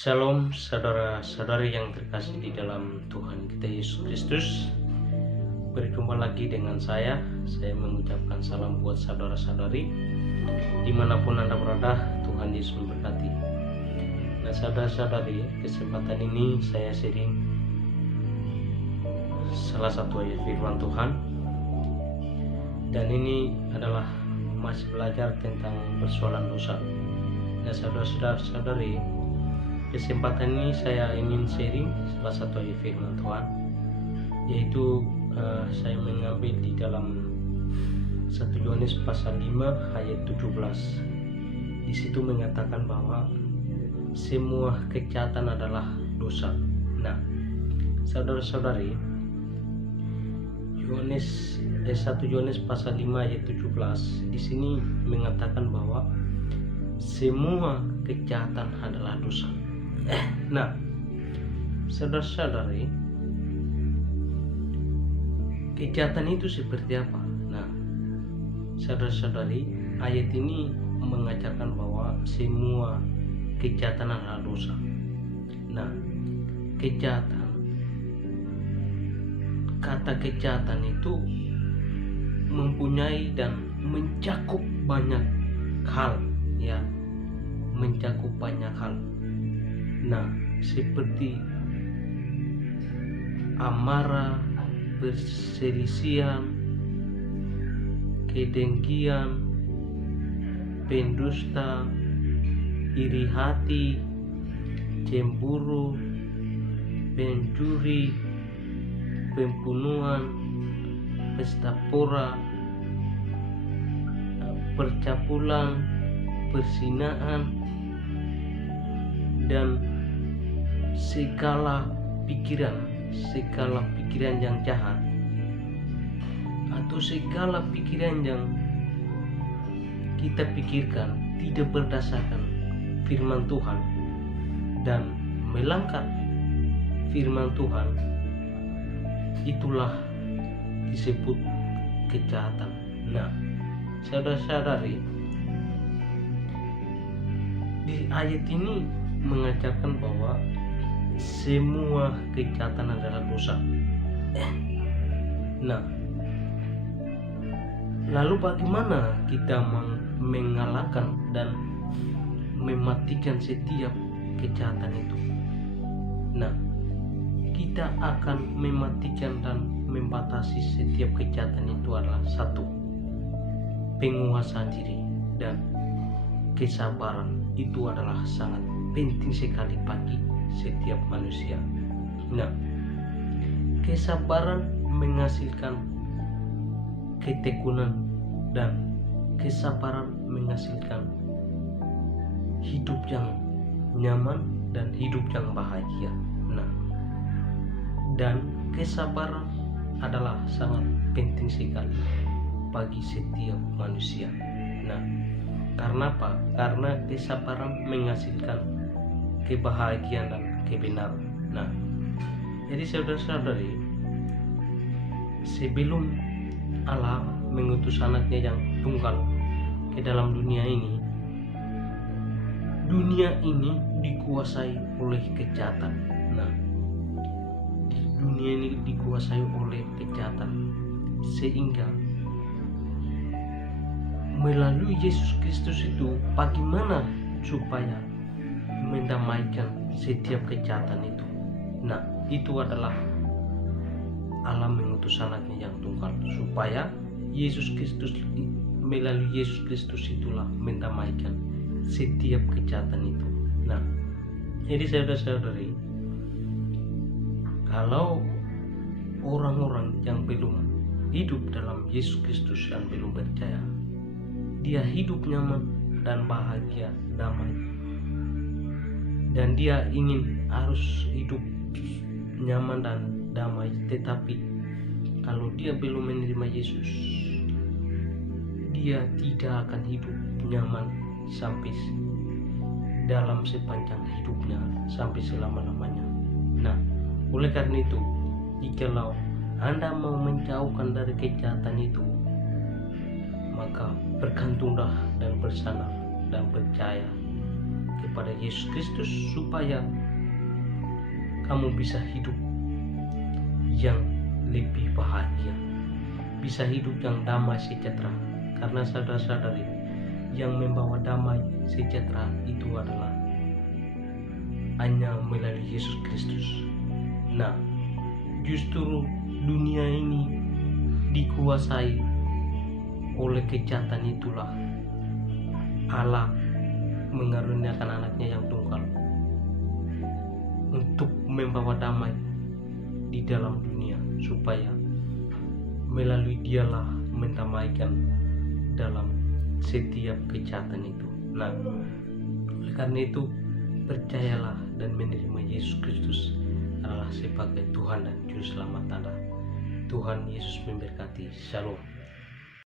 Shalom saudara-saudari yang terkasih di dalam Tuhan kita Yesus Kristus. Berjumpa lagi dengan saya mengucapkan salam buat saudara-saudari dimanapun Anda berada. Tuhan Yesus memberkati. Nah saudara-saudari, kesempatan ini saya sharing salah satu ayat firman Tuhan, dan ini adalah masih belajar tentang persoalan dosa. Nah saudara-saudari, kesempatan ini saya ingin sharing salah satu ayat firman Tuhan, yaitu saya mengambil di dalam 1 Yohanes pasal 5 ayat 17. Di situ mengatakan bahwa semua kejahatan adalah dosa. Nah, saudara-saudari, 1 Yohanes pasal 5 ayat 17 di sini mengatakan bahwa semua kejahatan adalah dosa. Nah, saudara-saudari, kejahatan itu seperti apa? Nah, saudara-saudari, ayat ini mengajarkan bahwa semua kejahatan adalah dosa. Nah, kejahatan, kata kejahatan itu mempunyai dan mencakup banyak hal, ya, mencakup banyak hal. Nah, seperti amarah, perselisihan, kedengkian, pendusta, iri hati, cemburu, pencuri, pembunuhan, pesta pora, percabulan, perzinaan, dan segala pikiran yang jahat, atau segala pikiran yang kita pikirkan tidak berdasarkan firman Tuhan dan melanggar firman Tuhan, itulah disebut kejahatan. Nah, saudara-saudari, di ayat ini mengajarkan bahwa semua kejahatan adalah dosa. Nah, lalu bagaimana kita mengalahkan dan mematikan setiap kejahatan itu? Nah, kita akan mematikan dan membatasi setiap kejahatan itu adalah satu, penguasaan diri dan kesabaran. Itu adalah sangat penting sekali bagi setiap manusia. Nah, kesabaran menghasilkan ketekunan dan kesabaran menghasilkan hidup yang nyaman dan hidup yang bahagia. Nah, dan kesabaran adalah sangat penting sekali bagi setiap manusia. Nah, karena apa? Karena kesabaran menghasilkan kebahagiaan dan kebenaran. Nah, jadi saudara-saudari, sebelum Allah mengutus anaknya yang tunggal ke dalam dunia ini dikuasai oleh kejahatan. Nah, dunia ini dikuasai oleh kejahatan, sehingga melalui Yesus Kristus itu bagaimana supaya mendamaikan setiap kejahatan itu. Nah, itu adalah Allah mengutus anaknya yang tunggal supaya Yesus Kristus, melalui Yesus Kristus itulah mendamaikan setiap kejahatan itu. Nah, jadi saudara-saudari, kalau orang-orang yang belum hidup dalam Yesus Kristus dan belum percaya, dia hidup nyaman dan bahagia, damai, dan dia ingin harus hidup nyaman dan damai. Tetapi kalau dia belum menerima Yesus, dia tidak akan hidup nyaman sampai dalam sepanjang hidupnya, sampai selama-lamanya. Nah, oleh karena itu, jikalau Anda mau menjauhkan dari kejahatan itu, maka bergantunglah dan bersandar dan percaya kepada Yesus Kristus supaya kamu bisa hidup yang lebih bahagia, bisa hidup yang damai sejahtera. Karena saudara-saudari, yang membawa damai sejahtera itu adalah hanya melalui Yesus Kristus. Nah, justru dunia ini dikuasai oleh kejahatan, itulah Allah mengaruniakan anaknya yang tunggal untuk membawa damai di dalam dunia, supaya melalui dialah mendamaikan dalam setiap kejahatan itu. Nah, oleh karena itu percayalah dan menerima Yesus Kristus adalah sebagai Tuhan dan Juru Selamat Anda. Tuhan Yesus memberkati. Shalom.